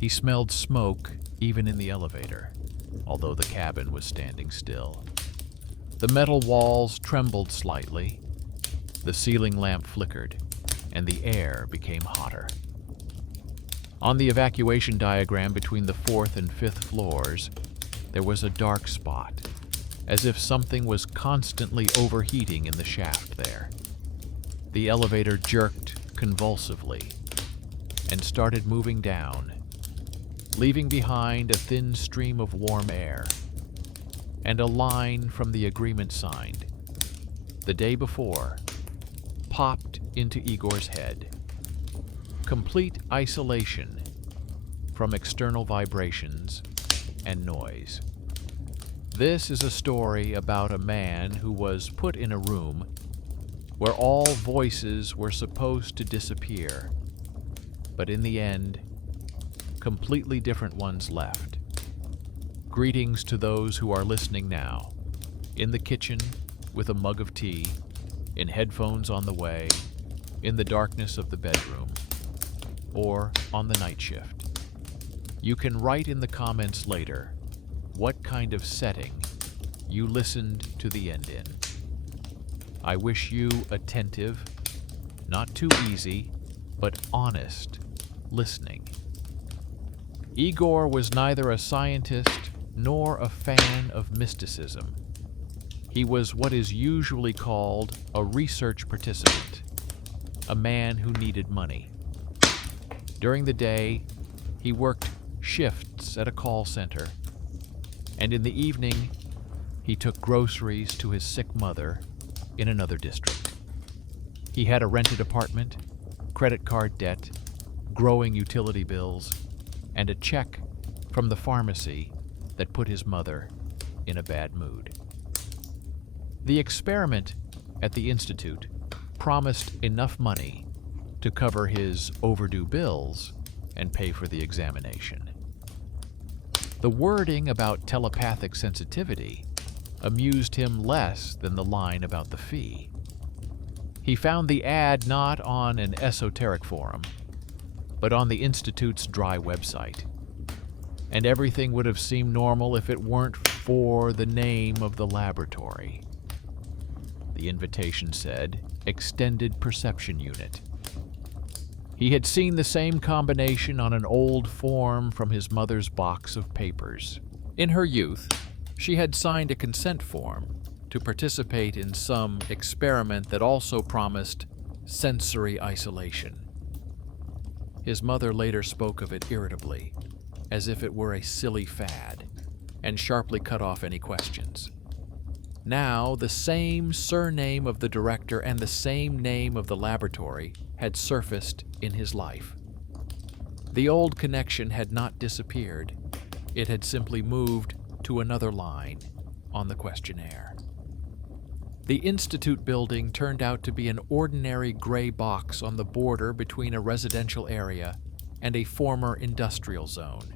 He smelled smoke even in the elevator, although the cabin was standing still. The metal walls trembled slightly, the ceiling lamp flickered, and the air became hotter. On the evacuation diagram between the 4th and 5th floors, there was a dark spot, as if something was constantly overheating in the shaft there. The elevator jerked convulsively and started moving down, leaving behind a thin stream of warm air and a line from the agreement signed the day before popped into Igor's head. Complete isolation from external vibrations and noise. This is a story about a man who was put in a room where all voices were supposed to disappear, but in the end, completely different ones left. Greetings to those who are listening now, in the kitchen with a mug of tea, in headphones on the way, in the darkness of the bedroom, or on the night shift. You can write in the comments later what kind of setting you listened to the end in. I wish you attentive, not too easy, but honest listening. Igor was neither a scientist nor a fan of mysticism. He was what is usually called a research participant, a man who needed money. During the day, he worked shifts at a call center, and in the evening, he took groceries to his sick mother in another district. He had a rented apartment, credit card debt, growing utility bills, and a check from the pharmacy that put his mother in a bad mood. The experiment at the Institute promised enough money to cover his overdue bills and pay for the examination. The wording about telepathic sensitivity amused him less than the line about the fee. He found the ad not on an esoteric forum, but on the Institute's dry website. And everything would have seemed normal if it weren't for the name of the laboratory. The invitation said, Extended Perception Unit. He had seen the same combination on an old form from his mother's box of papers. In her youth, she had signed a consent form to participate in some experiment that also promised sensory isolation. His mother later spoke of it irritably, as if it were a silly fad, and sharply cut off any questions. Now, the same surname of the director and the same name of the laboratory had surfaced in his life. The old connection had not disappeared. It had simply moved to another line on the questionnaire. The Institute building turned out to be an ordinary gray box on the border between a residential area and a former industrial zone.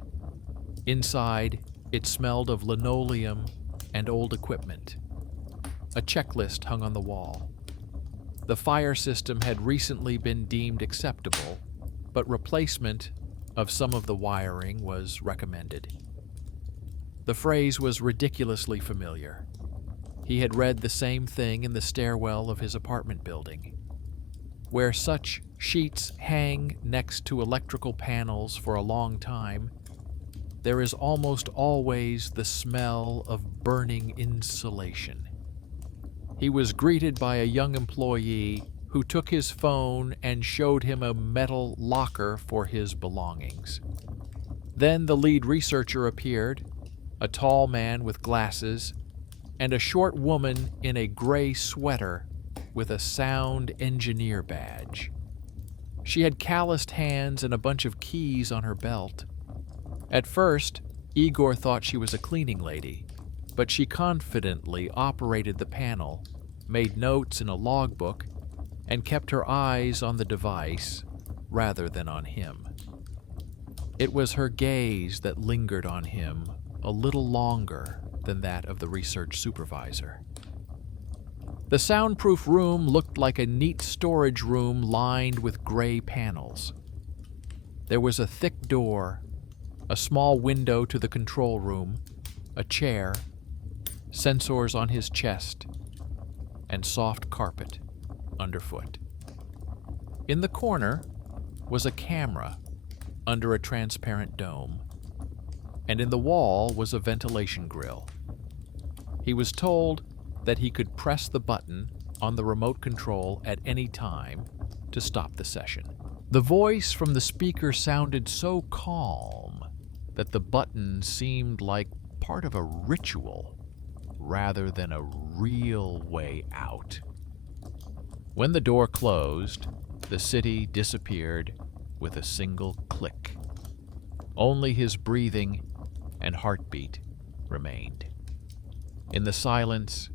Inside, it smelled of linoleum and old equipment. A checklist hung on the wall. The fire system had recently been deemed acceptable, but replacement of some of the wiring was recommended. The phrase was ridiculously familiar. He had read the same thing in the stairwell of his apartment building. Where such sheets hang next to electrical panels for a long time, there is almost always the smell of burning insulation. He was greeted by a young employee who took his phone and showed him a metal locker for his belongings. Then the lead researcher appeared, a tall man with glasses, and a short woman in a gray sweater with a sound engineer badge. She had calloused hands and a bunch of keys on her belt. At first, Igor thought she was a cleaning lady, but she confidently operated the panel, made notes in a logbook, and kept her eyes on the device rather than on him. It was her gaze that lingered on him a little longer than that of the research supervisor. The soundproof room looked like a neat storage room lined with gray panels. There was a thick door A small window to the control room, a chair, sensors on his chest, and soft carpet underfoot. In the corner was a camera under a transparent dome, and in the wall was a ventilation grill. He was told that he could press the button on the remote control at any time to stop the session. The voice from the speaker sounded so calm that the button seemed like part of a ritual rather than a real way out. When the door closed, the city disappeared with a single click. Only his breathing and heartbeat remained. In the silence,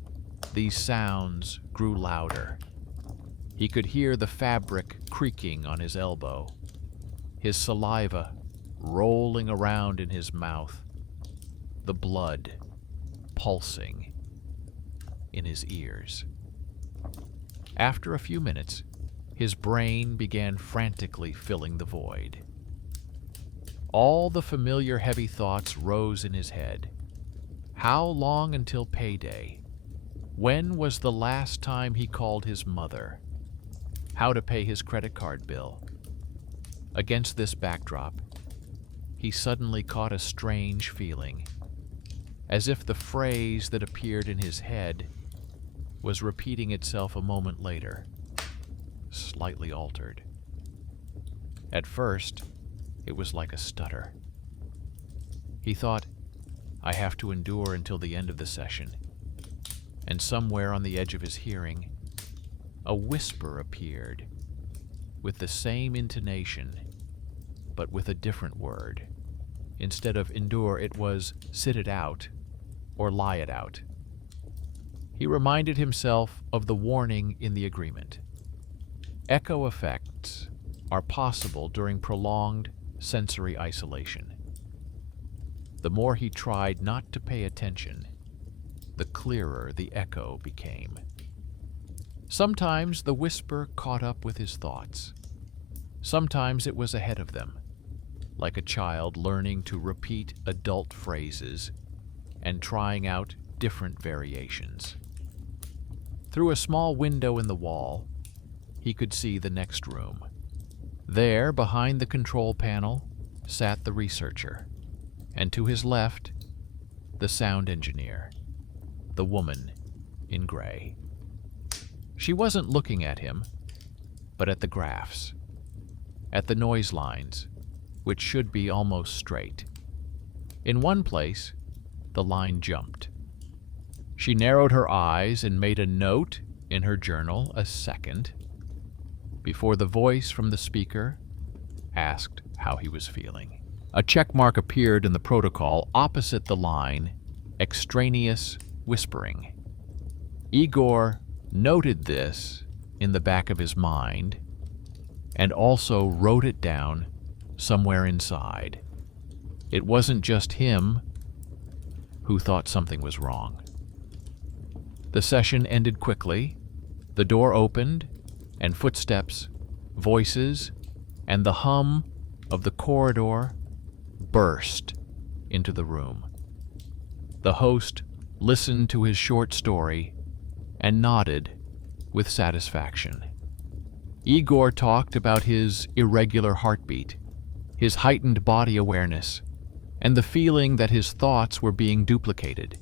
these sounds grew louder. He could hear the fabric creaking on his elbow, his saliva rolling around in his mouth, the blood pulsing in his ears. After a few minutes, his brain began frantically filling the void. All the familiar heavy thoughts rose in his head. How long until payday? When was the last time he called his mother? How to pay his credit card bill? Against this backdrop, he suddenly caught a strange feeling, as if the phrase that appeared in his head was repeating itself a moment later, slightly altered. At first, it was like a stutter. He thought, "I have to endure until the end of the session." And somewhere on the edge of his hearing, a whisper appeared, with the same intonation, but with a different word. Instead of endure, it was sit it out or lie it out. He reminded himself of the warning in the agreement. Echo effects are possible during prolonged sensory isolation. The more he tried not to pay attention, the clearer the echo became. Sometimes the whisper caught up with his thoughts. Sometimes it was ahead of them, like a child learning to repeat adult phrases and trying out different variations. Through a small window in the wall, he could see the next room. There, behind the control panel, sat the researcher, and to his left, the sound engineer, the woman in gray. She wasn't looking at him, but at the graphs, at the noise lines, which should be almost straight. In one place, the line jumped. She narrowed her eyes and made a note in her journal a second before the voice from the speaker asked how he was feeling. A check mark appeared in the protocol opposite the line, extraneous whispering. Igor noted this in the back of his mind and also wrote it down somewhere inside. It wasn't just him who thought something was wrong. The session ended quickly. The door opened, and footsteps, voices, and the hum of the corridor burst into the room. The host listened to his short story and nodded with satisfaction. Igor talked about his irregular heartbeat, his heightened body awareness, and the feeling that his thoughts were being duplicated.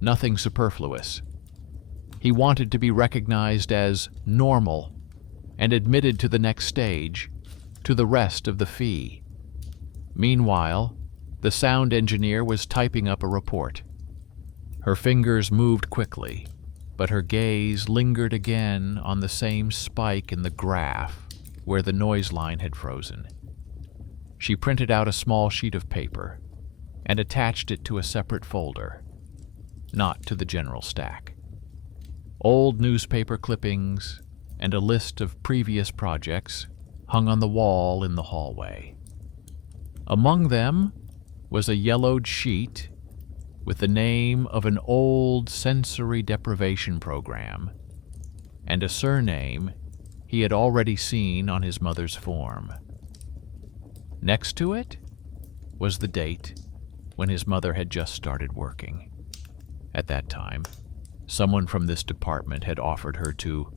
Nothing superfluous. He wanted to be recognized as normal and admitted to the next stage, to the rest of the fee. Meanwhile, the sound engineer was typing up a report. Her fingers moved quickly, but her gaze lingered again on the same spike in the graph where the noise line had frozen. She printed out a small sheet of paper and attached it to a separate folder, not to the general stack. Old newspaper clippings and a list of previous projects hung on the wall in the hallway. Among them was a yellowed sheet with the name of an old sensory deprivation program and a surname he had already seen on his mother's form. Next to it, was the date when his mother had just started working. At that time, someone from this department had offered her to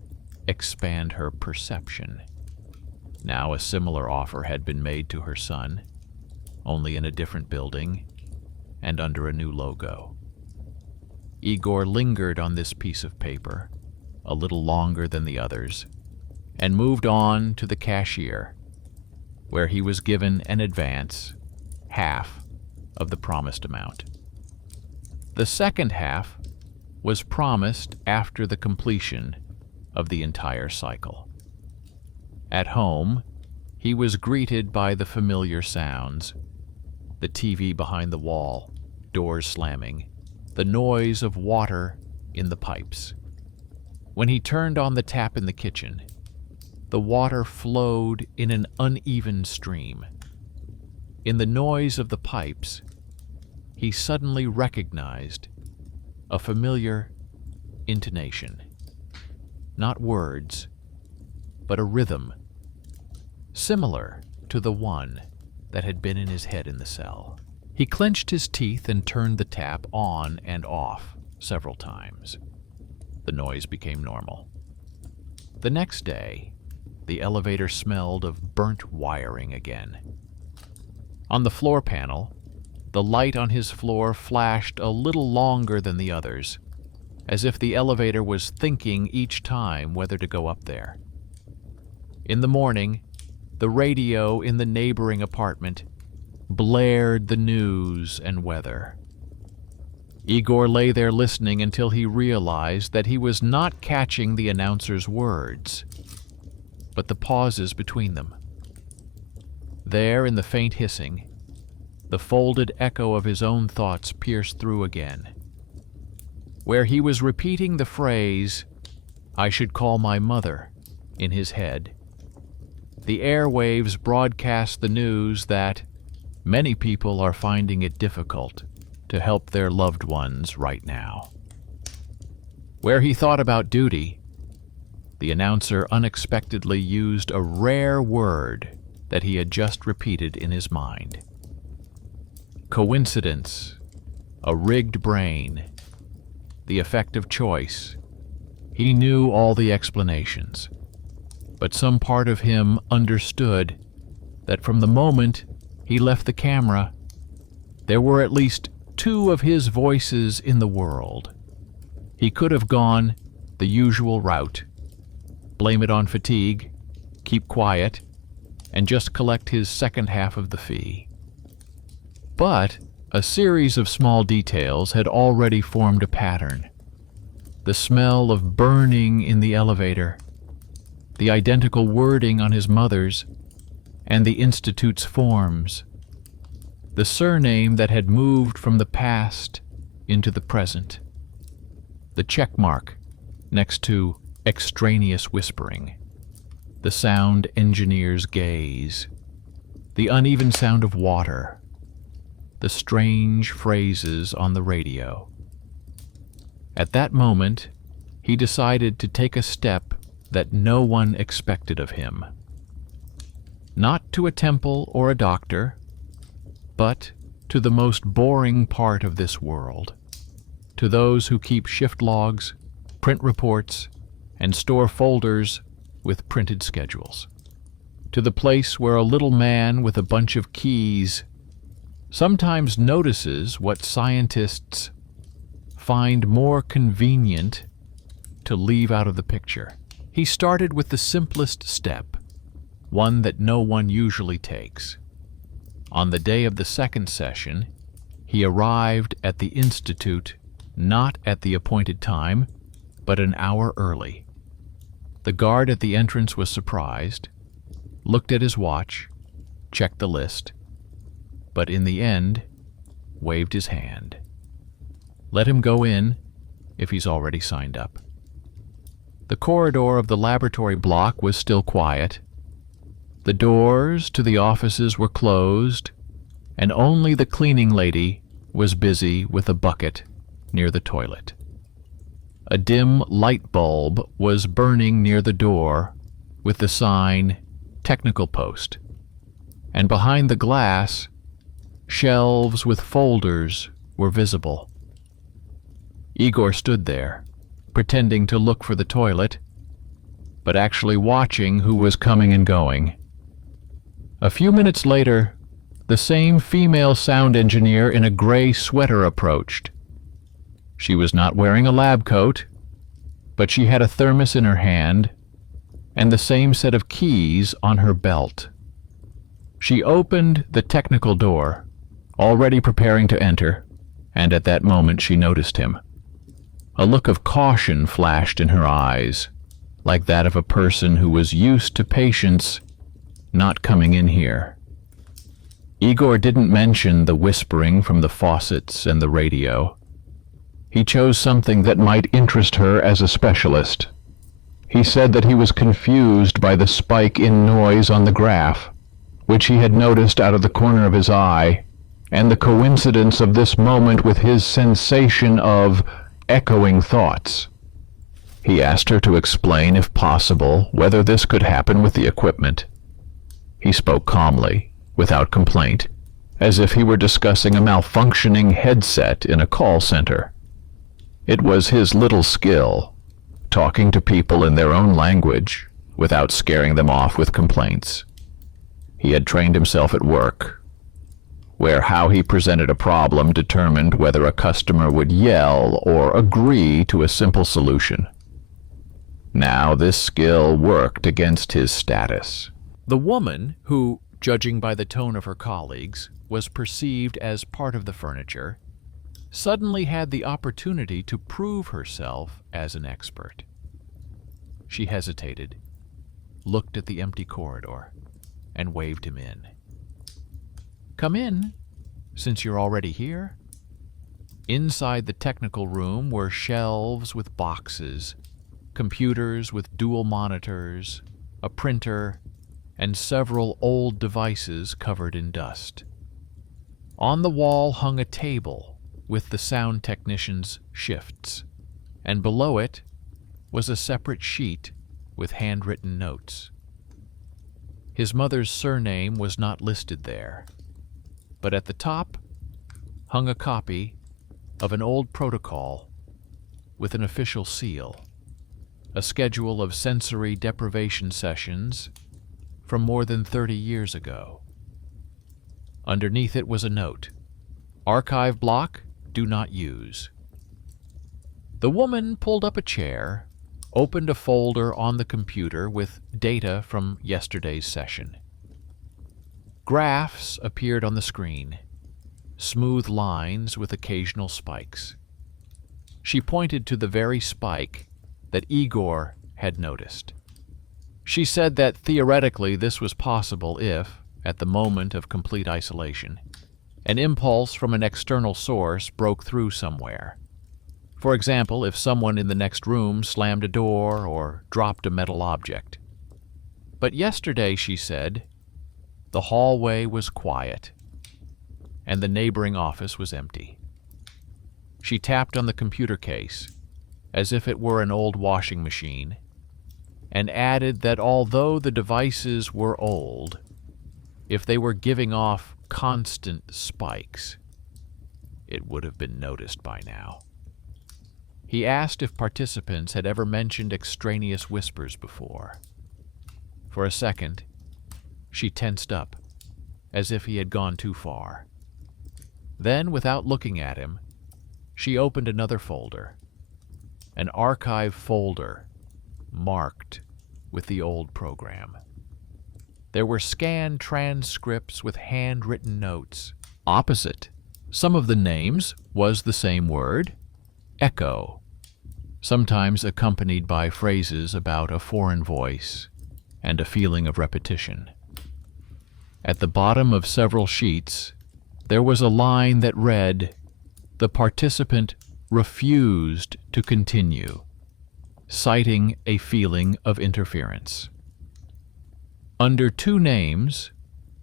expand her perception. Now a similar offer had been made to her son, only in a different building and under a new logo. Igor lingered on this piece of paper a little longer than the others and moved on to the cashier, where he was given an advance, half of the promised amount. The second half was promised after the completion of the entire cycle. At home, he was greeted by the familiar sounds: the TV behind the wall, doors slamming, the noise of water in the pipes. When he turned on the tap in the kitchen, the water flowed in an uneven stream. In the noise of the pipes, he suddenly recognized a familiar intonation. Not words, but a rhythm, similar to the one that had been in his head in the cell. He clenched his teeth and turned the tap on and off several times. The noise became normal. The next day, the elevator smelled of burnt wiring again. On the floor panel, the light on his floor flashed a little longer than the others, as if the elevator was thinking each time whether to go up there. In the morning, the radio in the neighboring apartment blared the news and weather. Igor lay there listening until he realized that he was not catching the announcer's words, but the pauses between them. There, in the faint hissing, the folded echo of his own thoughts pierced through again. Where he was repeating the phrase, "I should call my mother," in his head, the airwaves broadcast the news that many people are finding it difficult to help their loved ones right now. Where he thought about duty, the announcer unexpectedly used a rare word that he had just repeated in his mind. Coincidence, a rigged brain, the effect of choice. He knew all the explanations, but some part of him understood that from the moment he left the camera, there were at least two of his voices in the world. He could have gone the usual route, blame it on fatigue, keep quiet, and just collect his second half of the fee. But a series of small details had already formed a pattern. The smell of burning in the elevator, the identical wording on his mother's, and the Institute's forms, the surname that had moved from the past into the present, the check mark next to extraneous whispering, the sound engineer's gaze, the uneven sound of water, the strange phrases on the radio. At that moment, he decided to take a step that no one expected of him. Not to a temple or a doctor, but to the most boring part of this world, to those who keep shift logs, print reports, and store folders with printed schedules, to the place where a little man with a bunch of keys sometimes notices what scientists find more convenient to leave out of the picture. He started with the simplest step, one that no one usually takes. On the day of the second session, he arrived at the Institute not at the appointed time, but an hour early. The guard at the entrance was surprised, looked at his watch, checked the list, but in the end, waved his hand. Let him go in if he's already signed up. The corridor of the laboratory block was still quiet. The doors to the offices were closed, and only the cleaning lady was busy with a bucket near the toilet. A dim light bulb was burning near the door with the sign "Technical Post," and behind the glass, Shelves with folders were visible. Igor stood there, pretending to look for the toilet, but actually watching who was coming and going. A few minutes later, the same female sound engineer in a gray sweater approached. She was not wearing a lab coat, but she had a thermos in her hand and the same set of keys on her belt. She opened the technical door, already preparing to enter, and at that moment she noticed him. A look of caution flashed in her eyes, like that of a person who was used to patients not coming in here. Igor didn't mention the whispering from the faucets and the radio. He chose something that might interest her as a specialist. He said that he was confused by the spike in noise on the graph, which he had noticed out of the corner of his eye, and the coincidence of this moment with his sensation of echoing thoughts. He asked her to explain, if possible, whether this could happen with the equipment. He spoke calmly, without complaint, as if he were discussing a malfunctioning headset in a call center. It was his little skill, talking to people in their own language without scaring them off with complaints. He had trained himself at work, where how he presented a problem determined whether a customer would yell or agree to a simple solution. Now this skill worked against his status. The woman, who, judging by the tone of her colleagues, was perceived as part of the furniture, suddenly had the opportunity to prove herself as an expert. She hesitated, looked at the empty corridor, and waved him in. "Come in, since you're already here." Inside the technical room were shelves with boxes, computers with dual monitors, a printer, and several old devices covered in dust. On the wall hung a table with the sound technician's shifts, and below it was a separate sheet with handwritten notes. His mother's surname was not listed there, but at the top hung a copy of an old protocol with an official seal, a schedule of sensory deprivation sessions from more than 30 years ago. Underneath it was a note: "Archive block, do not use." The woman pulled up a chair, opened a folder on the computer with data from yesterday's session. Graphs appeared on the screen, smooth lines with occasional spikes. She pointed to the very spike that Igor had noticed. She said that theoretically this was possible if, at the moment of complete isolation, an impulse from an external source broke through somewhere. For example, if someone in the next room slammed a door or dropped a metal object. But yesterday, she said, the hallway was quiet, and the neighboring office was empty. She tapped on the computer case, as if it were an old washing machine, and added that although the devices were old, if they were giving off constant spikes, it would have been noticed by now. He asked if participants had ever mentioned extraneous whispers before. For a second, she tensed up, as if he had gone too far. Then, without looking at him, she opened another folder, an archive folder marked with the old program. There were scanned transcripts with handwritten notes. Opposite some of the names was the same word, echo, sometimes accompanied by phrases about a foreign voice and a feeling of repetition. At the bottom of several sheets, there was a line that read, "The participant refused to continue," citing a feeling of interference. Under two names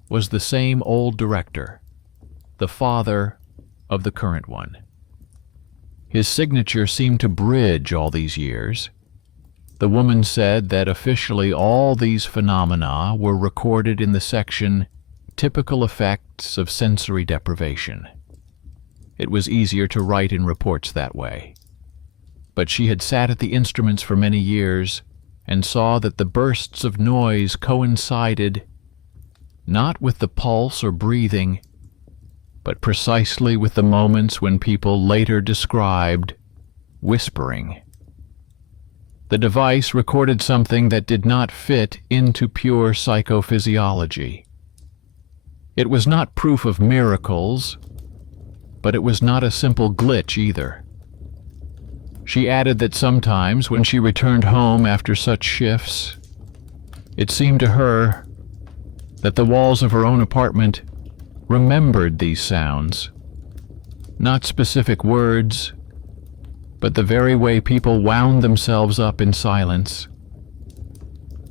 was the same old director, the father of the current one. His signature seemed to bridge all these years. The woman said that officially all these phenomena were recorded in the section typical effects of sensory deprivation. It was easier to write in reports that way. But she had sat at the instruments for many years and saw that the bursts of noise coincided not with the pulse or breathing, but precisely with the moments when people later described whispering. The device recorded something that did not fit into pure psychophysiology. It was not proof of miracles, but it was not a simple glitch either. She added that sometimes when she returned home after such shifts, it seemed to her that the walls of her own apartment remembered these sounds. Not specific words, but the very way people wound themselves up in silence.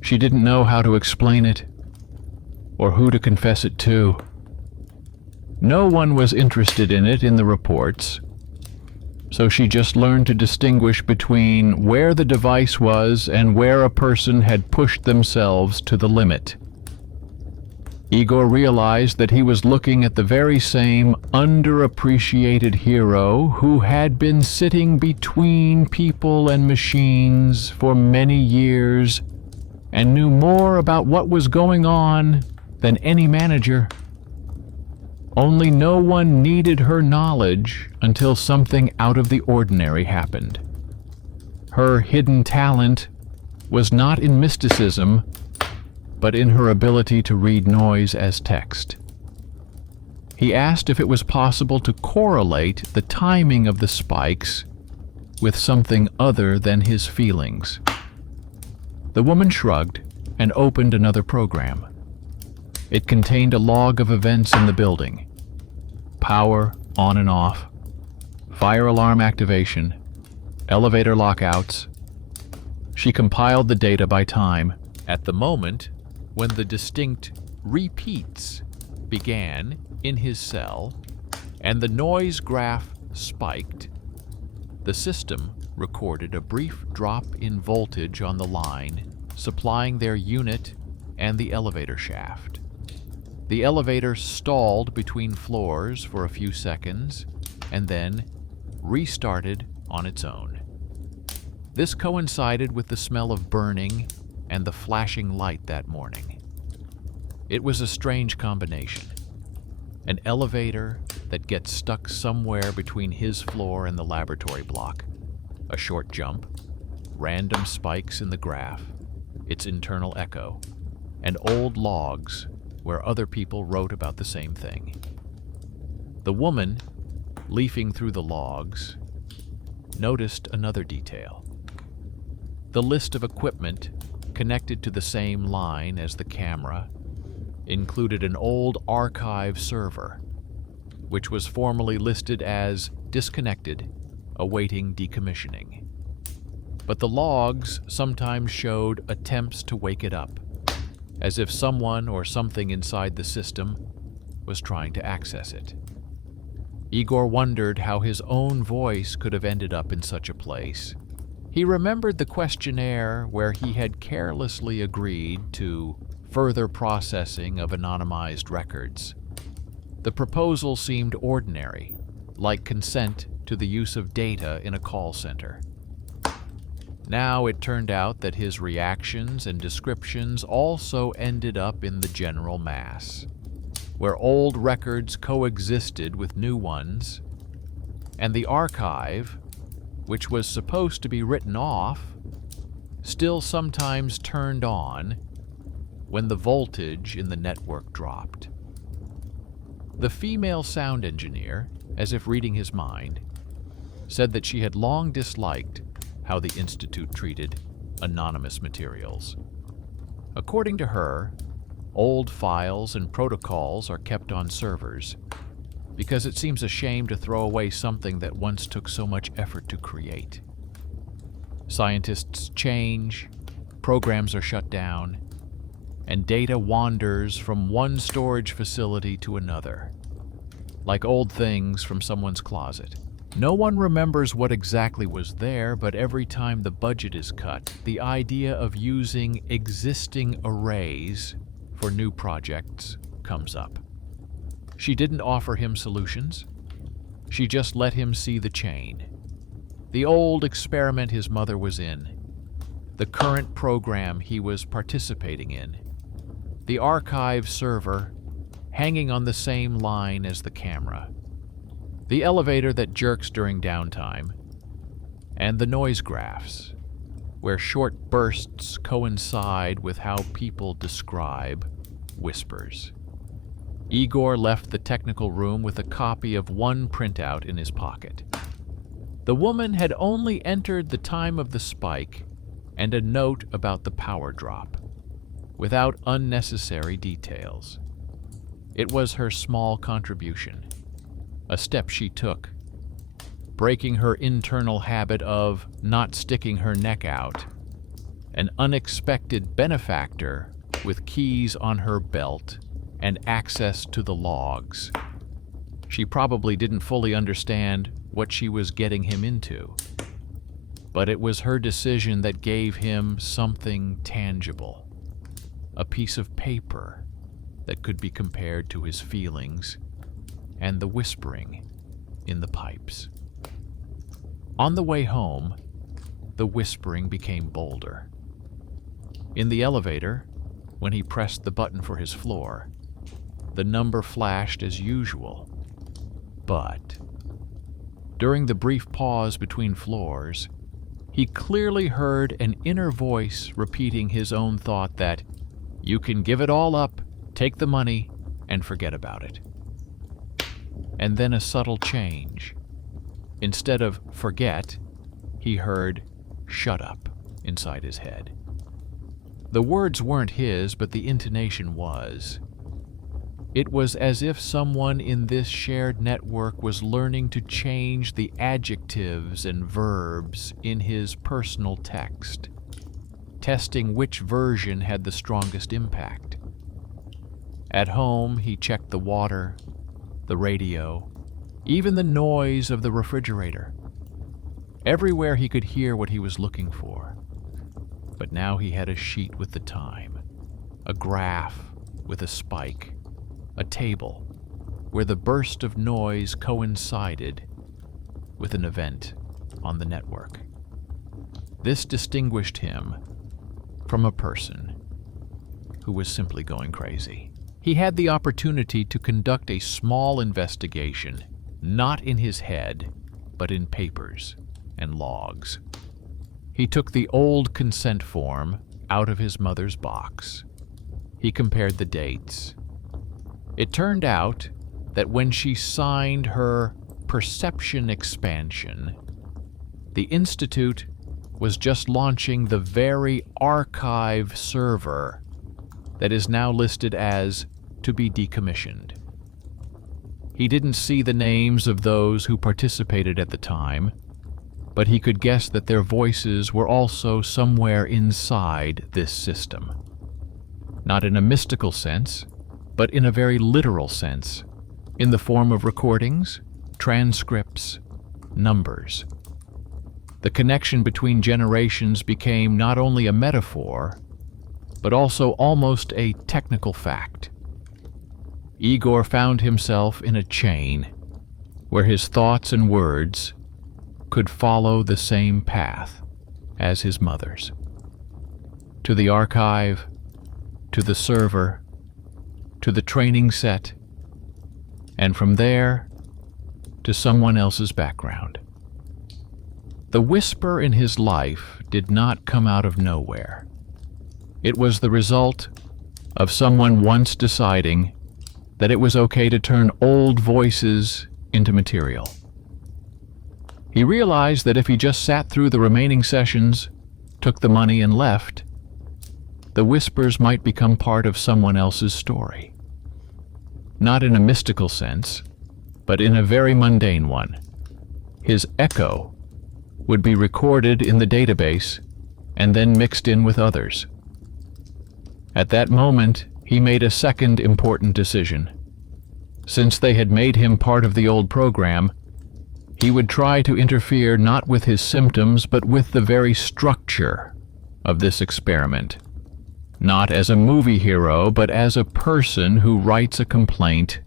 She didn't know how to explain it, or who to confess it to. No one was interested in it in the reports, so she just learned to distinguish between where the device was and where a person had pushed themselves to the limit. Igor realized that he was looking at the very same underappreciated hero who had been sitting between people and machines for many years and knew more about what was going on than any manager. Only no one needed her knowledge until something out of the ordinary happened. Her hidden talent was not in mysticism, but in her ability to read noise as text. He asked if it was possible to correlate the timing of the spikes with something other than his feelings. The woman shrugged and opened another program. It contained a log of events in the building: power on and off, fire alarm activation, elevator lockouts. She compiled the data by time. At the moment when the distinct repeats began in his cell and the noise graph spiked, the system recorded a brief drop in voltage on the line supplying their unit and the elevator shaft. The elevator stalled between floors for a few seconds and then restarted on its own. This coincided with the smell of burning and the flashing light that morning. It was a strange combination. An elevator that gets stuck somewhere between his floor and the laboratory block, a short jump, random spikes in the graph, its internal echo, and old logs where other people wrote about the same thing. The woman, leafing through the logs, noticed another detail. The list of equipment connected to the same line as the camera included an old archive server, which was formally listed as disconnected, awaiting decommissioning. But the logs sometimes showed attempts to wake it up, as if someone or something inside the system was trying to access it. Igor wondered how his own voice could have ended up in such a place. He remembered the questionnaire where he had carelessly agreed to further processing of anonymized records. The proposal seemed ordinary, like consent to the use of data in a call center. Now it turned out that his reactions and descriptions also ended up in the general mass, where old records coexisted with new ones, and the archive, which was supposed to be written off, still sometimes turned on when the voltage in the network dropped. The female sound engineer, as if reading his mind, said that she had long disliked how the Institute treated anonymous materials. According to her, old files and protocols are kept on servers because it seems a shame to throw away something that once took so much effort to create. Scientists change, programs are shut down, and data wanders from one storage facility to another, like old things from someone's closet. No one remembers what exactly was there, but every time the budget is cut, the idea of using existing arrays for new projects comes up. She didn't offer him solutions. She just let him see the chain. The old experiment his mother was in. The current program he was participating in. The archive server hanging on the same line as the camera. The elevator that jerks during downtime. And the noise graphs, where short bursts coincide with how people describe whispers. Igor left the technical room with a copy of one printout in his pocket. The woman had only entered the time of the spike and a note about the power drop, without unnecessary details. It was her small contribution, a step she took, breaking her internal habit of not sticking her neck out, an unexpected benefactor with keys on her belt and access to the logs. She probably didn't fully understand what she was getting him into, but it was her decision that gave him something tangible, a piece of paper that could be compared to his feelings and the whispering in the pipes. On the way home, the whispering became bolder. In the elevator, when he pressed the button for his floor, the number flashed as usual. But during the brief pause between floors, he clearly heard an inner voice repeating his own thought that, "You can give it all up, take the money, and forget about it." And then a subtle change. Instead of "forget," he heard "shut up" inside his head. The words weren't his, but the intonation was. It was as if someone in this shared network was learning to change the adjectives and verbs in his personal text, testing which version had the strongest impact. At home, he checked the water, the radio, even the noise of the refrigerator. Everywhere he could hear what he was looking for. But now he had a sheet with the time, a graph with a spike, a table where the burst of noise coincided with an event on the network. This distinguished him from a person who was simply going crazy. He had the opportunity to conduct a small investigation, not in his head, but in papers and logs. He took the old consent form out of his mother's box. He compared the dates. It turned out that when she signed her perception expansion, the Institute was just launching the very archive server that is now listed as to be decommissioned. He didn't see the names of those who participated at the time, but he could guess that their voices were also somewhere inside this system. Not in a mystical sense, but in a very literal sense, in the form of recordings, transcripts, numbers. The connection between generations became not only a metaphor, but also almost a technical fact. Igor found himself in a chain where his thoughts and words could follow the same path as his mother's. To the archive, to the server, to the training set, and from there to someone else's background. The whisper in his life did not come out of nowhere. It was the result of someone once deciding that it was okay to turn old voices into material. He realized that if he just sat through the remaining sessions, took the money and left, the whispers might become part of someone else's story. Not in a mystical sense, but in a very mundane one. His echo would be recorded in the database and then mixed in with others. At that moment, he made a second important decision. Since they had made him part of the old program, he would try to interfere not with his symptoms, but with the very structure of this experiment. not as a movie hero, but as a person who writes a complaint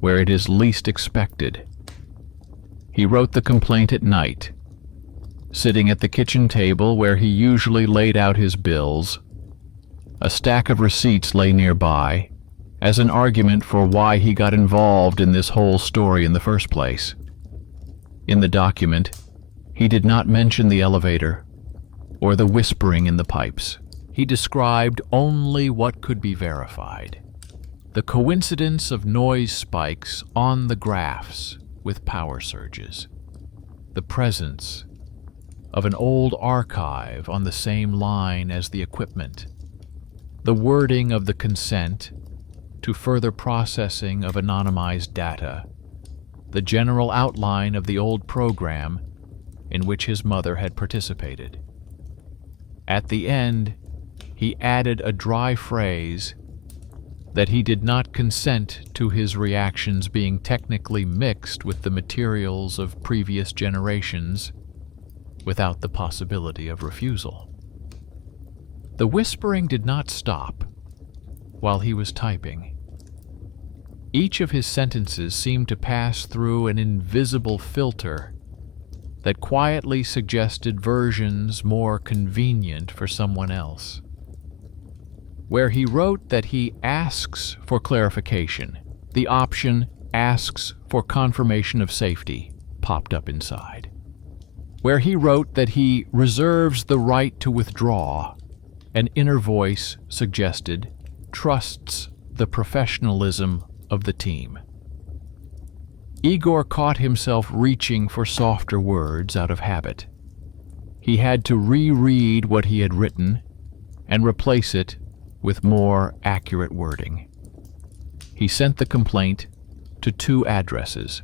where it is least expected. He wrote the complaint at night, sitting at the kitchen table where he usually laid out his bills. A stack of receipts lay nearby, as an argument for why he got involved in this whole story in the first place. In the document, he did not mention the elevator or the whispering in the pipes. He described only what could be verified. The coincidence of noise spikes on the graphs with power surges. The presence of an old archive on the same line as the equipment. The wording of the consent to further processing of anonymized data. The general outline of the old program in which his mother had participated. At the end, he added a dry phrase that he did not consent to his reactions being technically mixed with the materials of previous generations without the possibility of refusal. The whispering did not stop while he was typing. Each of his sentences seemed to pass through an invisible filter that quietly suggested versions more convenient for someone else. Where he wrote that he asks for clarification, the option asks for confirmation of safety popped up inside. Where he wrote that he reserves the right to withdraw, an inner voice suggested trusts the professionalism of the team. Igor caught himself reaching for softer words out of habit. He had to reread what he had written and replace it with more accurate wording. He sent the complaint to 2 addresses.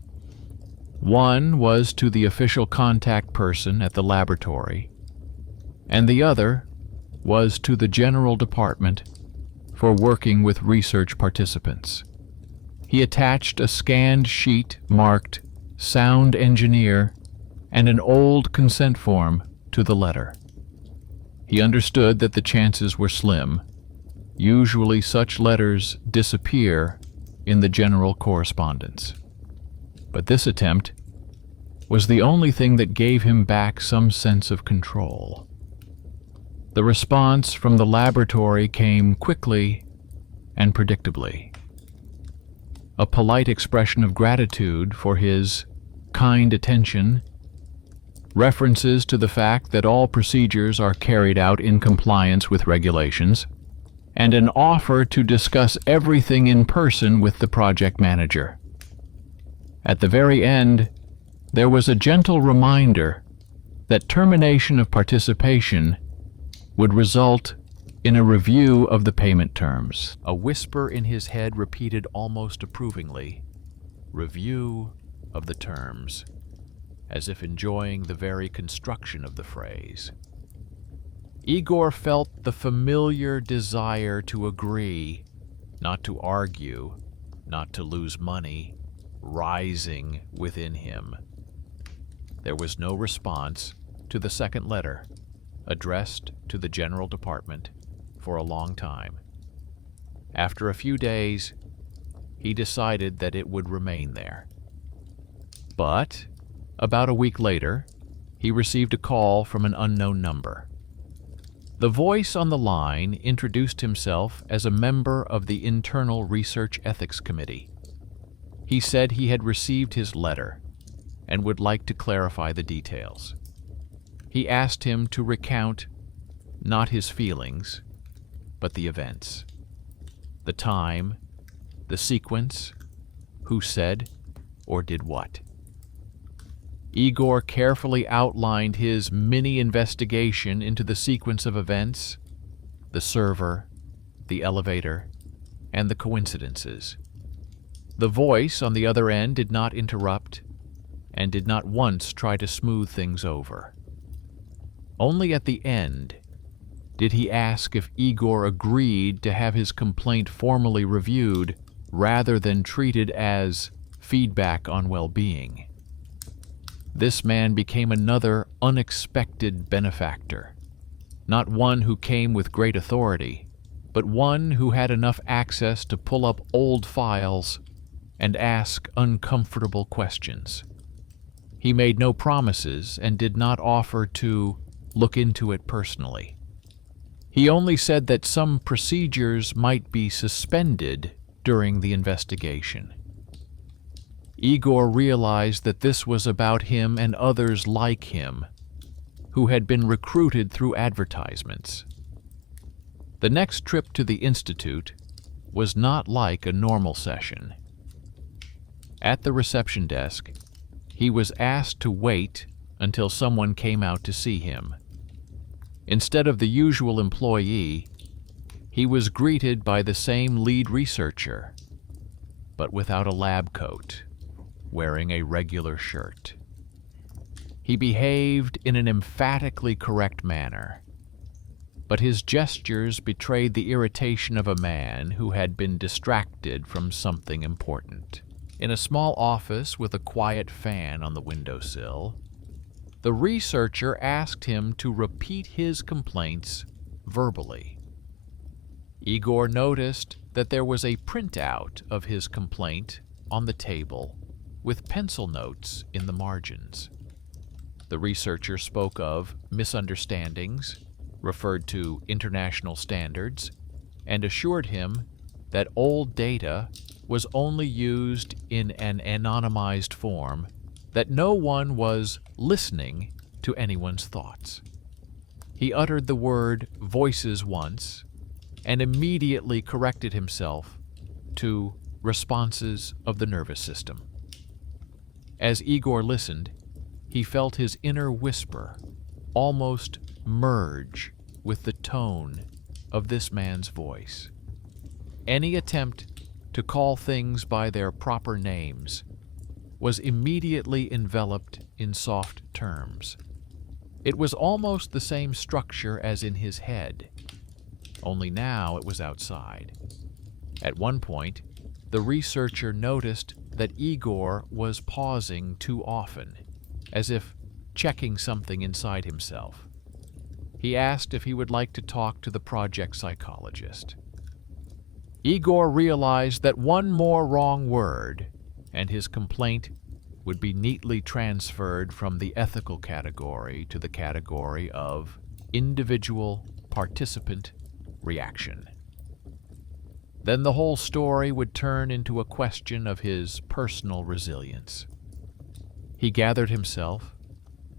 One was to the official contact person at the laboratory, and the other was to the General Department for working with research participants. He attached a scanned sheet marked Sound Engineer and an old consent form to the letter. He understood that the chances were slim. Usually such letters disappear in the general correspondence. But this attempt was the only thing that gave him back some sense of control. The response from the laboratory came quickly and predictably. A polite expression of gratitude for his kind attention, references to the fact that all procedures are carried out in compliance with regulations, and an offer to discuss everything in person with the project manager. At the very end, there was a gentle reminder that termination of participation would result in a review of the payment terms. A whisper in his head repeated almost approvingly, "Review of the terms," as if enjoying the very construction of the phrase. Igor felt the familiar desire to agree, not to argue, not to lose money, rising within him. There was no response to the second letter, addressed to the General Department, for a long time. After a few days, he decided that it would remain there. But about a week later, he received a call from an unknown number. The voice on the line introduced himself as a member of the Internal Research Ethics Committee. He said he had received his letter and would like to clarify the details. He asked him to recount not his feelings, but the events. The time, the sequence, who said or did what. Igor carefully outlined his mini-investigation into the sequence of events, the server, the elevator, and the coincidences. The voice on the other end did not interrupt and did not once try to smooth things over. Only at the end did he ask if Igor agreed to have his complaint formally reviewed rather than treated as feedback on well-being. This man became another unexpected benefactor, not one who came with great authority, but one who had enough access to pull up old files and ask uncomfortable questions. He made no promises and did not offer to look into it personally. He only said that some procedures might be suspended during the investigation. Igor realized that this was about him and others like him, who had been recruited through advertisements. The next trip to the Institute was not like a normal session. At the reception desk, he was asked to wait until someone came out to see him. Instead of the usual employee, he was greeted by the same lead researcher, but without a lab coat, wearing a regular shirt. He behaved in an emphatically correct manner, but his gestures betrayed the irritation of a man who had been distracted from something important. In a small office with a quiet fan on the windowsill, the researcher asked him to repeat his complaints verbally. Igor noticed that there was a printout of his complaint on the table with pencil notes in the margins. The researcher spoke of misunderstandings, referred to international standards, and assured him that old data was only used in an anonymized form, that no one was listening to anyone's thoughts. He uttered the word voices once and immediately corrected himself to responses of the nervous system. As Igor listened, he felt his inner whisper almost merge with the tone of this man's voice. Any attempt to call things by their proper names was immediately enveloped in soft terms. It was almost the same structure as in his head, only now it was outside. At one point, the researcher noticed that Igor was pausing too often, as if checking something inside himself. He asked if he would like to talk to the project psychologist. Igor realized that one more wrong word, and his complaint would be neatly transferred from the ethical category to the category of individual participant reaction. Then the whole story would turn into a question of his personal resilience. He gathered himself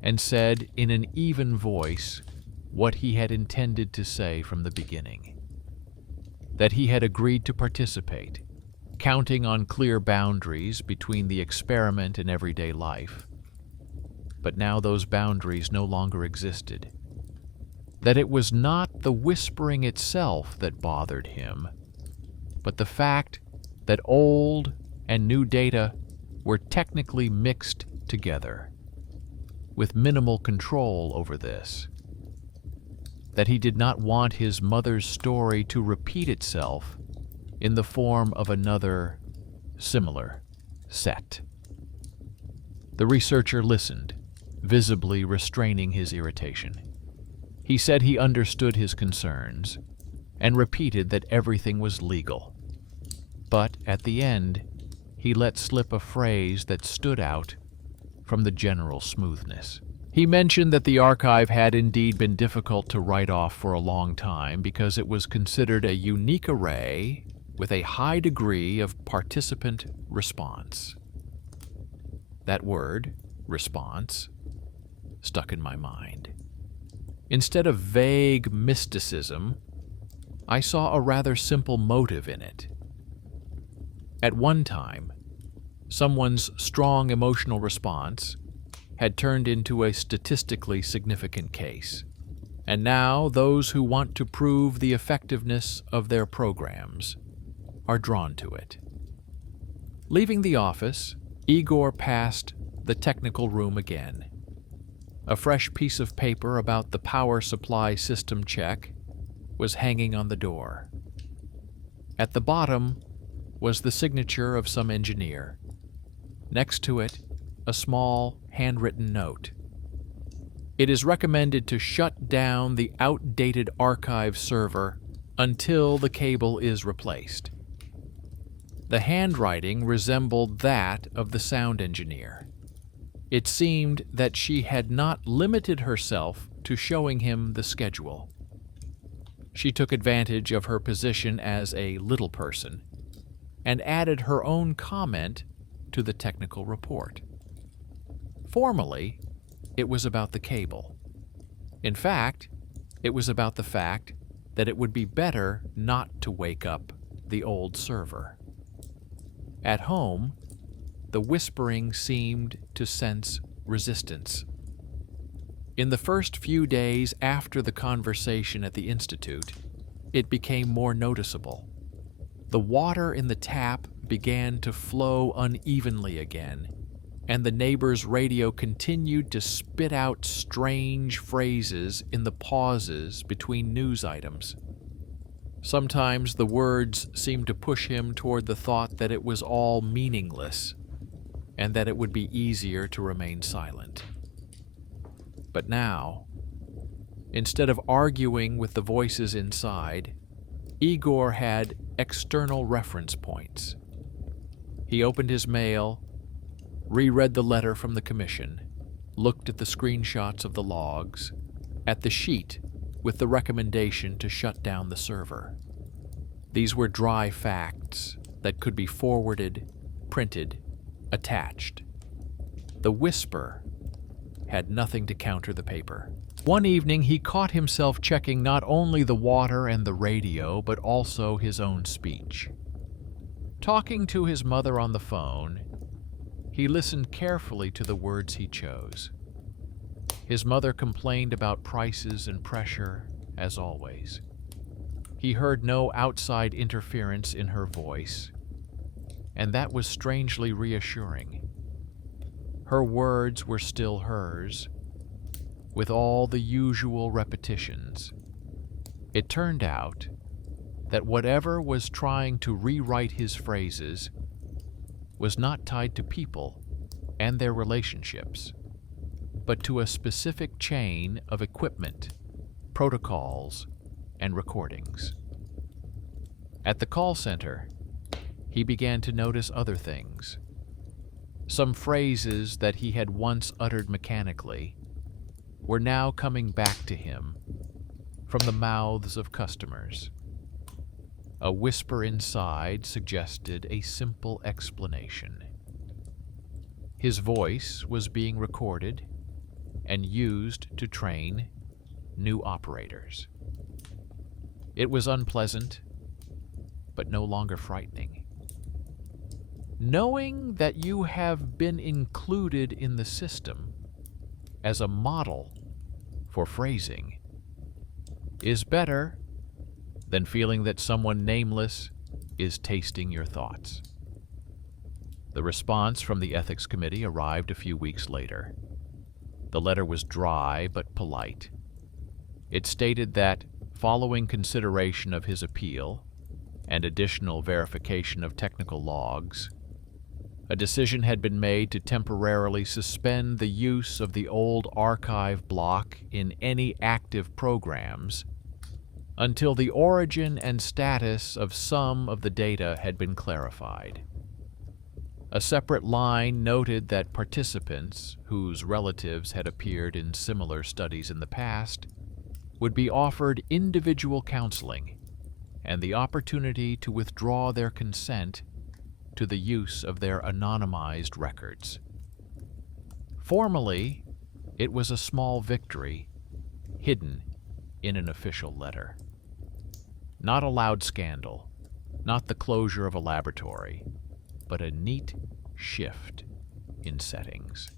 and said in an even voice what he had intended to say from the beginning: that he had agreed to participate, counting on clear boundaries between the experiment and everyday life. But now those boundaries no longer existed. That it was not the whispering itself that bothered him, but the fact that old and new data were technically mixed together, with minimal control over this. That he did not want his mother's story to repeat itself in the form of another similar set. The researcher listened, visibly restraining his irritation. He said he understood his concerns and repeated that everything was legal. But at the end, he let slip a phrase that stood out from the general smoothness. He mentioned that the archive had indeed been difficult to write off for a long time because it was considered a unique array with a high degree of participant response. That word, response, stuck in my mind. Instead of vague mysticism, I saw a rather simple motive in it. At one time, someone's strong emotional response had turned into a statistically significant case, and now those who want to prove the effectiveness of their programs are drawn to it. Leaving the office, Igor passed the technical room again. A fresh piece of paper about the power supply system check was hanging on the door. At the bottom was the signature of some engineer. Next to it, a small, handwritten note. It is recommended to shut down the outdated archive server until the cable is replaced. The handwriting resembled that of the sound engineer. It seemed that she had not limited herself to showing him the schedule. She took advantage of her position as a little person and added her own comment to the technical report. Formally, it was about the cable. In fact, it was about the fact that it would be better not to wake up the old server. At home, the whispering seemed to sense resistance. In the first few days after the conversation at the Institute, it became more noticeable. The water in the tap began to flow unevenly again, and the neighbor's radio continued to spit out strange phrases in the pauses between news items. Sometimes the words seemed to push him toward the thought that it was all meaningless and that it would be easier to remain silent. But now, instead of arguing with the voices inside, Igor had external reference points. He opened his mail, reread the letter from the commission, looked at the screenshots of the logs, at the sheet with the recommendation to shut down the server. These were dry facts that could be forwarded, printed, attached. The whisper had nothing to counter the paper. One evening, he caught himself checking not only the water and the radio, but also his own speech. Talking to his mother on the phone, he listened carefully to the words he chose. His mother complained about prices and pressure, as always. He heard no outside interference in her voice, and that was strangely reassuring. Her words were still hers, with all the usual repetitions. It turned out that whatever was trying to rewrite his phrases was not tied to people and their relationships, but to a specific chain of equipment, protocols, and recordings. At the call center, he began to notice other things. Some phrases that he had once uttered mechanically were now coming back to him from the mouths of customers. A whisper inside suggested a simple explanation. His voice was being recorded and used to train new operators. It was unpleasant, but no longer frightening. Knowing that you have been included in the system as a model for phrasing is better than feeling that someone nameless is tasting your thoughts. The response from the ethics committee arrived a few weeks later. The letter was dry but polite. It stated that, following consideration of his appeal and additional verification of technical logs, a decision had been made to temporarily suspend the use of the old archive block in any active programs until the origin and status of some of the data had been clarified. A separate line noted that participants whose relatives had appeared in similar studies in the past would be offered individual counseling and the opportunity to withdraw their consent to the use of their anonymized records. Formally, it was a small victory hidden in an official letter. Not a loud scandal, not the closure of a laboratory, but a neat shift in settings.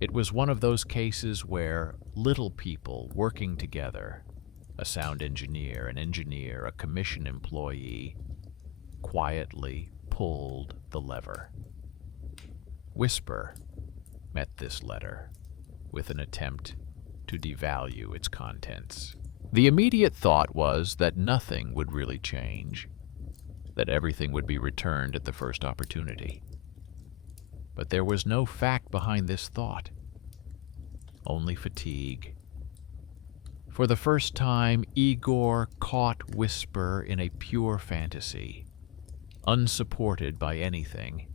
It was one of those cases where little people working together, a sound engineer, an engineer, a commission employee, quietly pulled the lever. Whisper met this letter with an attempt to devalue its contents. The immediate thought was that nothing would really change, that everything would be returned at the first opportunity. But there was no fact behind this thought, only fatigue. For the first time, Igor caught whisper in a pure fantasy, unsupported by anything.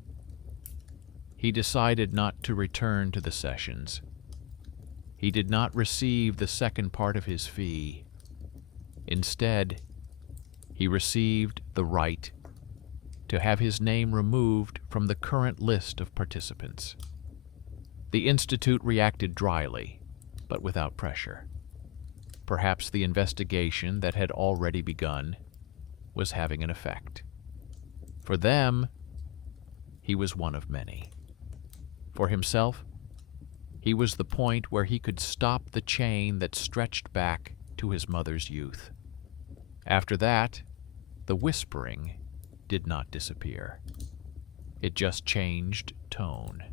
He decided not to return to the sessions. He did not receive the second part of his fee. Instead, he received the right to have his name removed from the current list of participants. The Institute reacted dryly, but without pressure. Perhaps the investigation that had already begun was having an effect. For them, he was one of many. For himself, he was the point where he could stop the chain that stretched back to his mother's youth. After that, the whispering did not disappear. It just changed tone.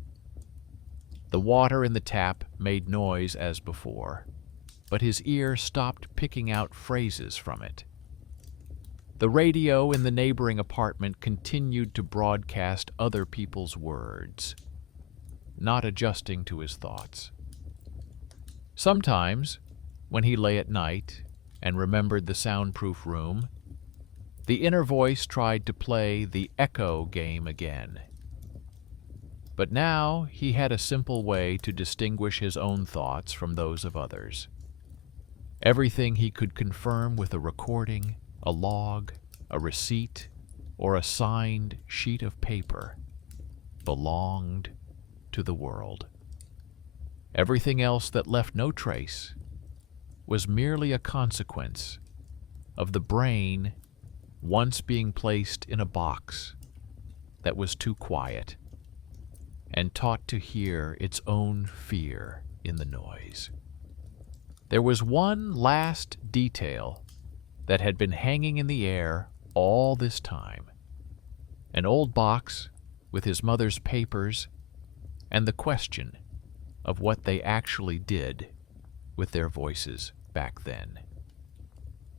The water in the tap made noise as before, but his ear stopped picking out phrases from it. The radio in the neighboring apartment continued to broadcast other people's words, not adjusting to his thoughts. Sometimes, when he lay at night and remembered the soundproof room, the inner voice tried to play the echo game again. But now he had a simple way to distinguish his own thoughts from those of others. Everything he could confirm with a recording, a log, a receipt, or a signed sheet of paper belonged to the world. Everything else that left no trace was merely a consequence of the brain once being placed in a box that was too quiet and taught to hear its own fear in the noise. There was one last detail that had been hanging in the air all this time. An old box with his mother's papers and the question of what they actually did with their voices back then,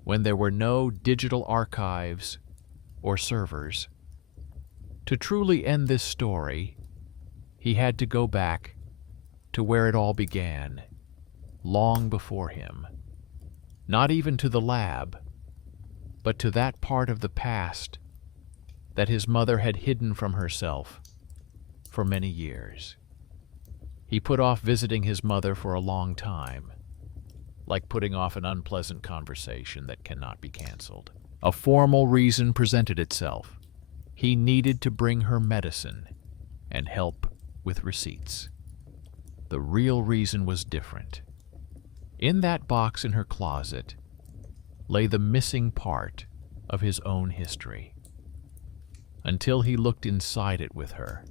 when there were no digital archives or servers. To truly end this story, he had to go back to where it all began, long before him. Not even to the lab, but to that part of the past that his mother had hidden from herself for many years. He put off visiting his mother for a long time, like putting off an unpleasant conversation that cannot be canceled. A formal reason presented itself. He needed to bring her medicine and help with receipts. The real reason was different. In that box in her closet lay the missing part of his own history. Until he looked inside it with her,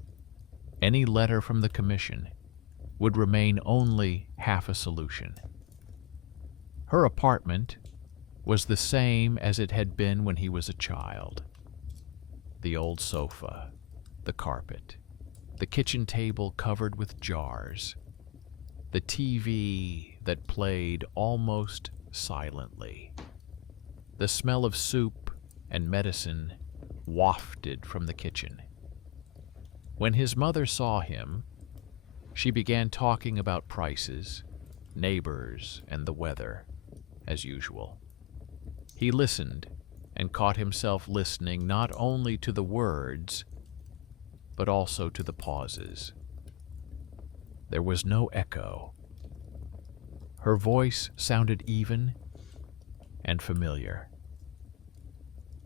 any letter from the commission would remain only half a solution. Her apartment was the same as it had been when he was a child. The old sofa, the carpet, the kitchen table covered with jars, the TV that played almost silently. The smell of soup and medicine wafted from the kitchen. When his mother saw him, she began talking about prices, neighbors, and the weather, as usual. He listened and caught himself listening not only to the words, but also to the pauses. There was no echo. Her voice sounded even and familiar,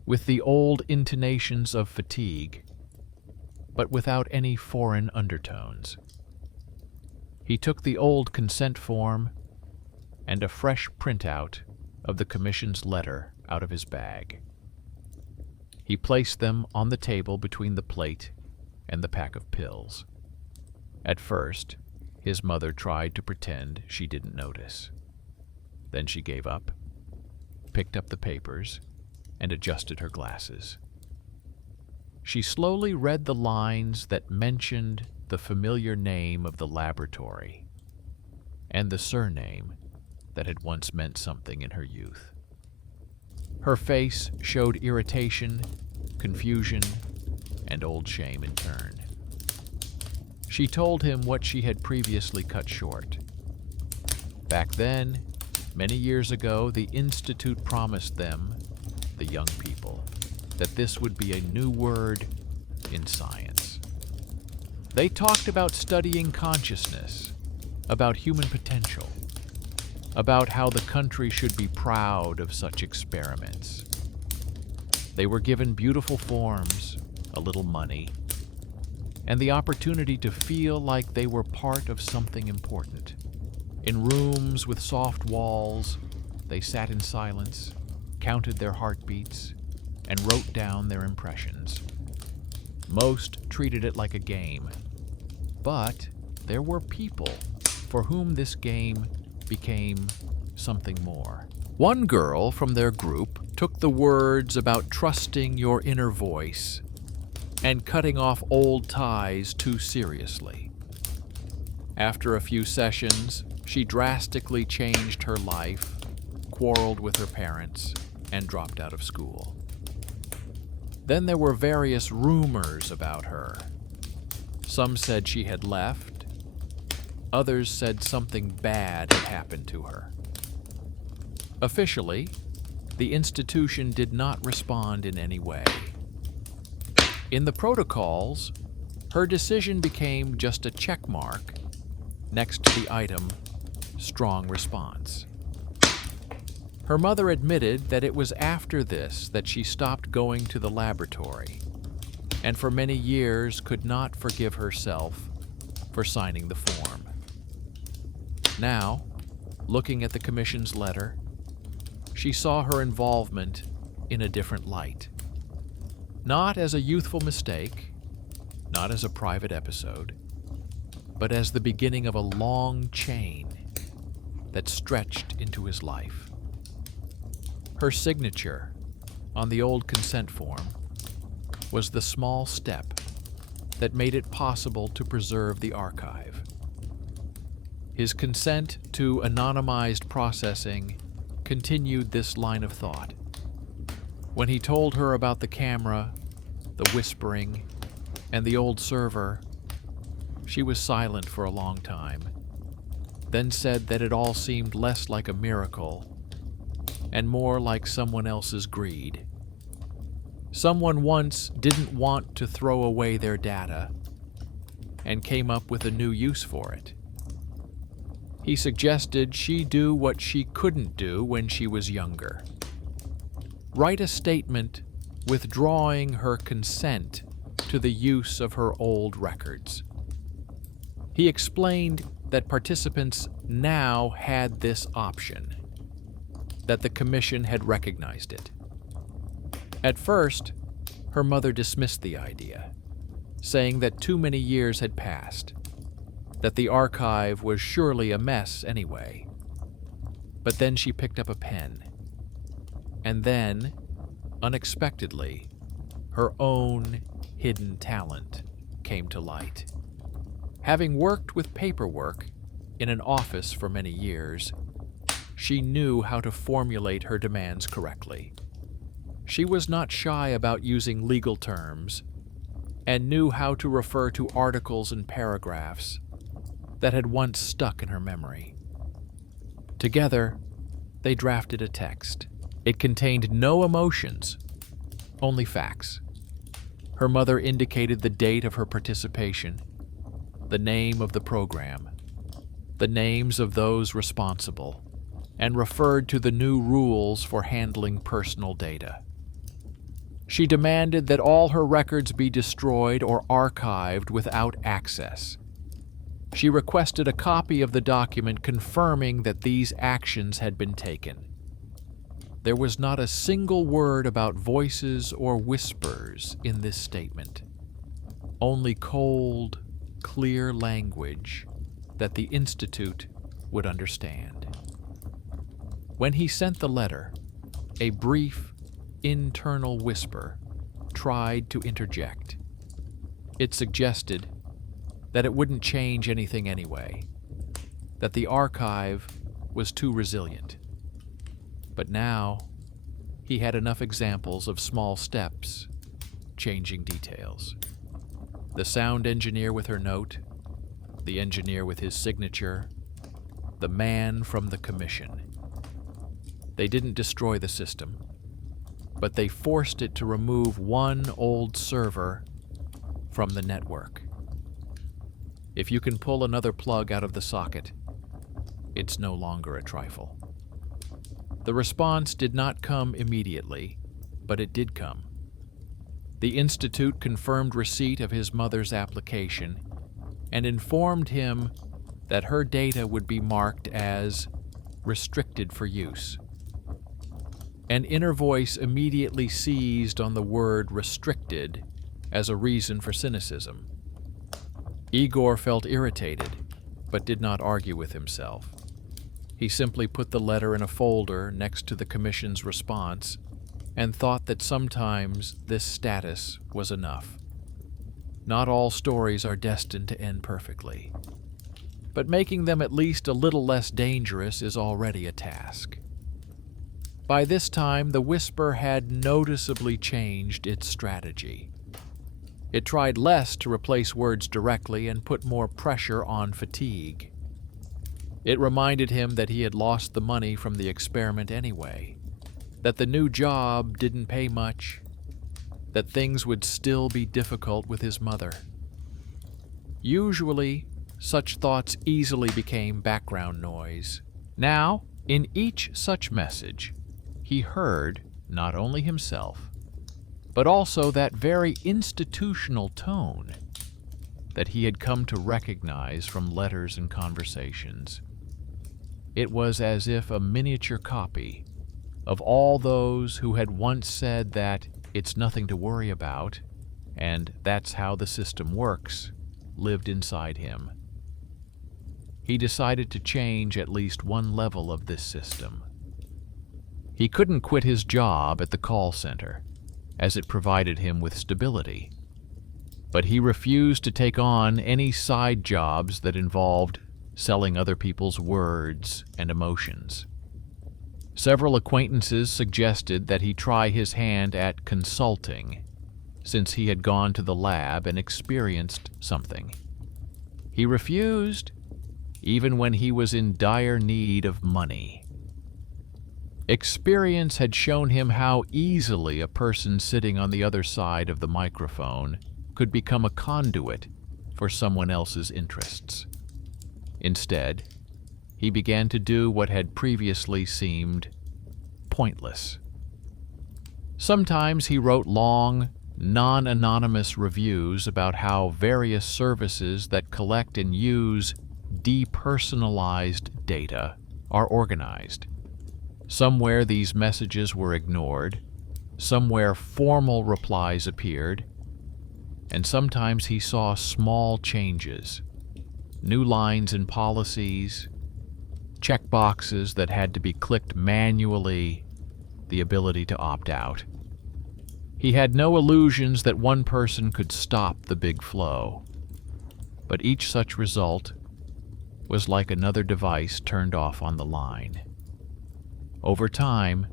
with the old intonations of fatigue, but without any foreign undertones. He took the old consent form and a fresh printout of the commission's letter out of his bag. He placed them on the table between the plate and the pack of pills. At first, his mother tried to pretend she didn't notice. Then she gave up, picked up the papers, and adjusted her glasses. She slowly read the lines that mentioned the familiar name of the laboratory and the surname that had once meant something in her youth. Her face showed irritation, confusion, and old shame in turn. She told him what she had previously cut short. Back then, Many years ago, the Institute promised them, the young people, that this would be a new word in science. They talked about studying consciousness, about human potential, about how the country should be proud of such experiments. They were given beautiful forms, a little money, and the opportunity to feel like they were part of something important. In rooms with soft walls, they sat in silence, counted their heartbeats, and wrote down their impressions. Most treated it like a game, but there were people for whom this game became something more. One girl from their group took the words about trusting your inner voice and cutting off old ties too seriously. After a few sessions, she drastically changed her life, quarreled with her parents, and dropped out of school. Then there were various rumors about her. Some said she had left. Others said something bad had happened to her. Officially, the institution did not respond in any way. In the protocols, her decision became just a check mark next to the item, strong response. Her mother admitted that it was after this that she stopped going to the laboratory, and for many years could not forgive herself for signing the form. Now, looking at the commission's letter, she saw her involvement in a different light. Not as a youthful mistake, not as a private episode, but as the beginning of a long chain that stretched into his life. Her signature on the old consent form was the small step that made it possible to preserve the archive. His consent to anonymized processing continued this line of thought. When he told her about the camera, the whispering, and the old server, she was silent for a long time, then said that it all seemed less like a miracle and more like someone else's greed. Someone once didn't want to throw away their data and came up with a new use for it. He suggested she do what she couldn't do when she was younger. Write a statement withdrawing her consent to the use of her old records. He explained that participants now had this option, that the commission had recognized it. At first, her mother dismissed the idea, saying that too many years had passed, that the archive was surely a mess anyway. But then she picked up a pen, and then, unexpectedly, her own hidden talent came to light. Having worked with paperwork in an office for many years, she knew how to formulate her demands correctly. She was not shy about using legal terms and knew how to refer to articles and paragraphs that had once stuck in her memory. Together, they drafted a text. It contained no emotions, only facts. Her mother indicated the date of her participation, the name of the program, the names of those responsible, and referred to the new rules for handling personal data. She demanded that all her records be destroyed or archived without access. She requested a copy of the document confirming that these actions had been taken. There was not a single word about voices or whispers in this statement, only cold, clear language that the Institute would understand. When he sent the letter, a brief, internal whisper tried to interject. It suggested that it wouldn't change anything anyway, that the archive was too resilient. But now, he had enough examples of small steps changing details. The sound engineer with her note, the engineer with his signature, the man from the commission. They didn't destroy the system, but they forced it to remove one old server from the network. If you can pull another plug out of the socket, it's no longer a trifle. The response did not come immediately, but it did come. The Institute confirmed receipt of his mother's application and informed him that her data would be marked as restricted for use. An inner voice immediately seized on the word restricted as a reason for cynicism. Igor felt irritated, but did not argue with himself. He simply put the letter in a folder next to the Commission's response and thought that sometimes this status was enough. Not all stories are destined to end perfectly, but making them at least a little less dangerous is already a task. By this time, the Whisper had noticeably changed its strategy. It tried less to replace words directly and put more pressure on fatigue. It reminded him that he had lost the money from the experiment anyway, that the new job didn't pay much, that things would still be difficult with his mother. Usually, such thoughts easily became background noise. Now, in each such message, he heard not only himself, but also that very institutional tone that he had come to recognize from letters and conversations. It was as if a miniature copy of all those who had once said that it's nothing to worry about, and that's how the system works, lived inside him. He decided to change at least one level of this system. He couldn't quit his job at the call center, as it provided him with stability. But he refused to take on any side jobs that involved selling other people's words and emotions. Several acquaintances suggested that he try his hand at consulting, since he had gone to the lab and experienced something. He refused, even when he was in dire need of money. Experience had shown him how easily a person sitting on the other side of the microphone could become a conduit for someone else's interests. Instead, he began to do what had previously seemed pointless. Sometimes he wrote long, non-anonymous reviews about how various services that collect and use depersonalized data are organized. Somewhere these messages were ignored, somewhere formal replies appeared, and sometimes he saw small changes, new lines in policies, checkboxes that had to be clicked manually, the ability to opt out. He had no illusions that one person could stop the big flow, but each such result was like another device turned off on the line. Over time,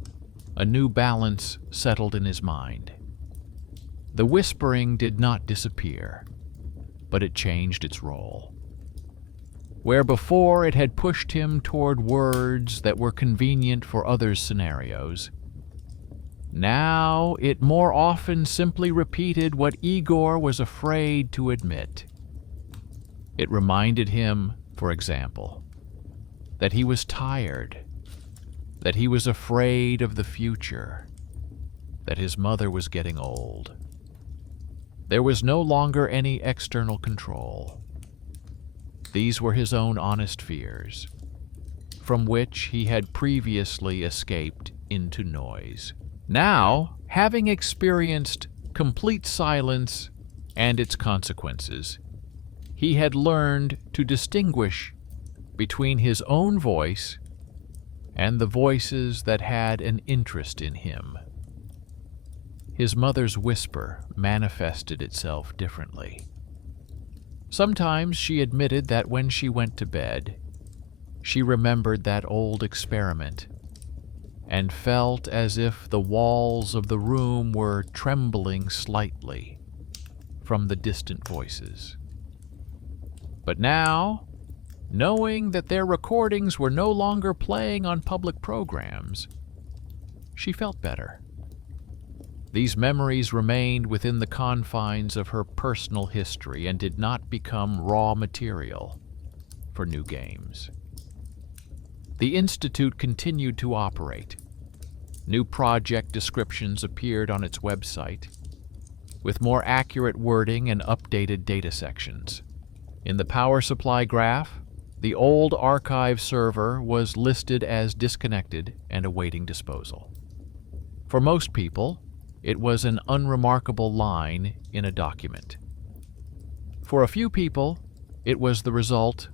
a new balance settled in his mind. The whispering did not disappear, but it changed its role. Where before it had pushed him toward words that were convenient for others' scenarios, now it more often simply repeated what Igor was afraid to admit. It reminded him, for example, that he was tired, that he was afraid of the future, that his mother was getting old. There was no longer any external control. These were his own honest fears, from which he had previously escaped into noise. Now, having experienced complete silence and its consequences, he had learned to distinguish between his own voice and the voices that had an interest in him. His mother's whisper manifested itself differently. Sometimes she admitted that when she went to bed, she remembered that old experiment and felt as if the walls of the room were trembling slightly from the distant voices. But now, knowing that their recordings were no longer playing on public programs, she felt better. These memories remained within the confines of her personal history and did not become raw material for new games. The Institute continued to operate. New project descriptions appeared on its website, with more accurate wording and updated data sections. In the power supply graph, the old archive server was listed as disconnected and awaiting disposal. For most people, it was an unremarkable line in a document. For a few people, it was the result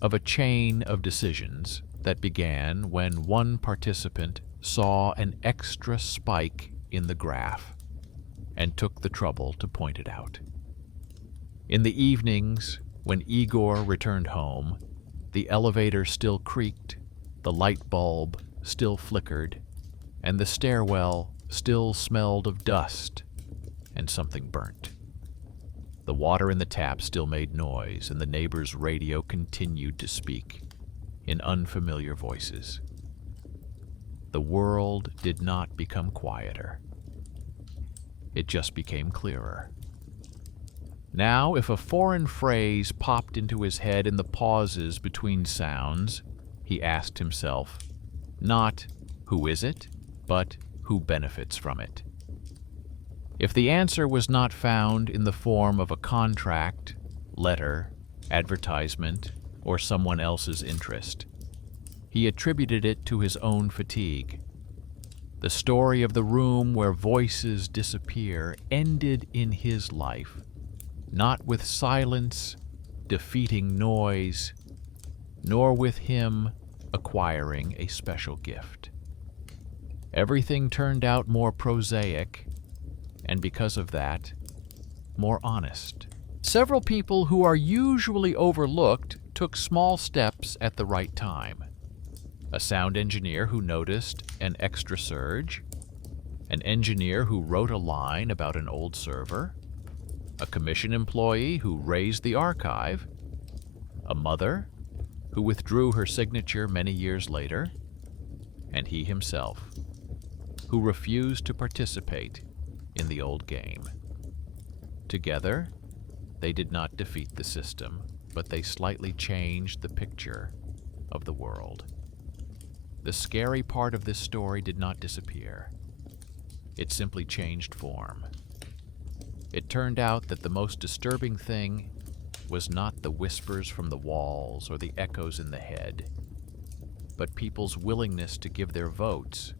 of a chain of decisions that began when one participant saw an extra spike in the graph and took the trouble to point it out. In the evenings, when Igor returned home, the elevator still creaked, the light bulb still flickered, and the stairwell still smelled of dust and something burnt. The water in the tap still made noise, and the neighbor's radio continued to speak in unfamiliar voices. The world did not become quieter. It just became clearer. Now, if a foreign phrase popped into his head in the pauses between sounds, he asked himself, not "who is it?" but "who benefits from it?" If the answer was not found in the form of a contract, letter, advertisement, or someone else's interest, he attributed it to his own fatigue. The story of the room where voices disappear ended in his life, not with silence defeating noise, nor with him acquiring a special gift. Everything turned out more prosaic, and because of that, more honest. Several people who are usually overlooked took small steps at the right time. A sound engineer who noticed an extra surge, an engineer who wrote a line about an old server, a commission employee who raised the archive, a mother who withdrew her signature many years later, and he himself, who refused to participate in the old game. Together, they did not defeat the system, but they slightly changed the picture of the world. The scary part of this story did not disappear. It simply changed form. It turned out that the most disturbing thing was not the whispers from the walls or the echoes in the head, but people's willingness to give their votes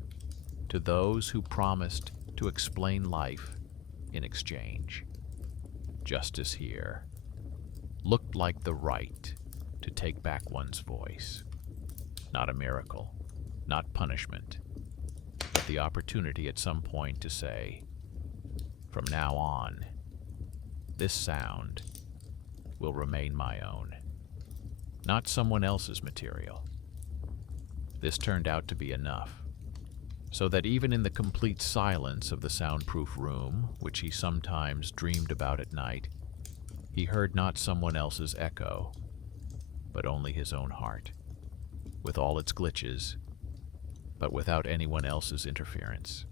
to those who promised to explain life in exchange. Justice here looked like the right to take back one's voice. Not a miracle, not punishment, but the opportunity at some point to say, from now on, this sound will remain my own, not someone else's material. This turned out to be enough, so that even in the complete silence of the soundproof room, which he sometimes dreamed about at night, he heard not someone else's echo, but only his own heart, with all its glitches, but without anyone else's interference.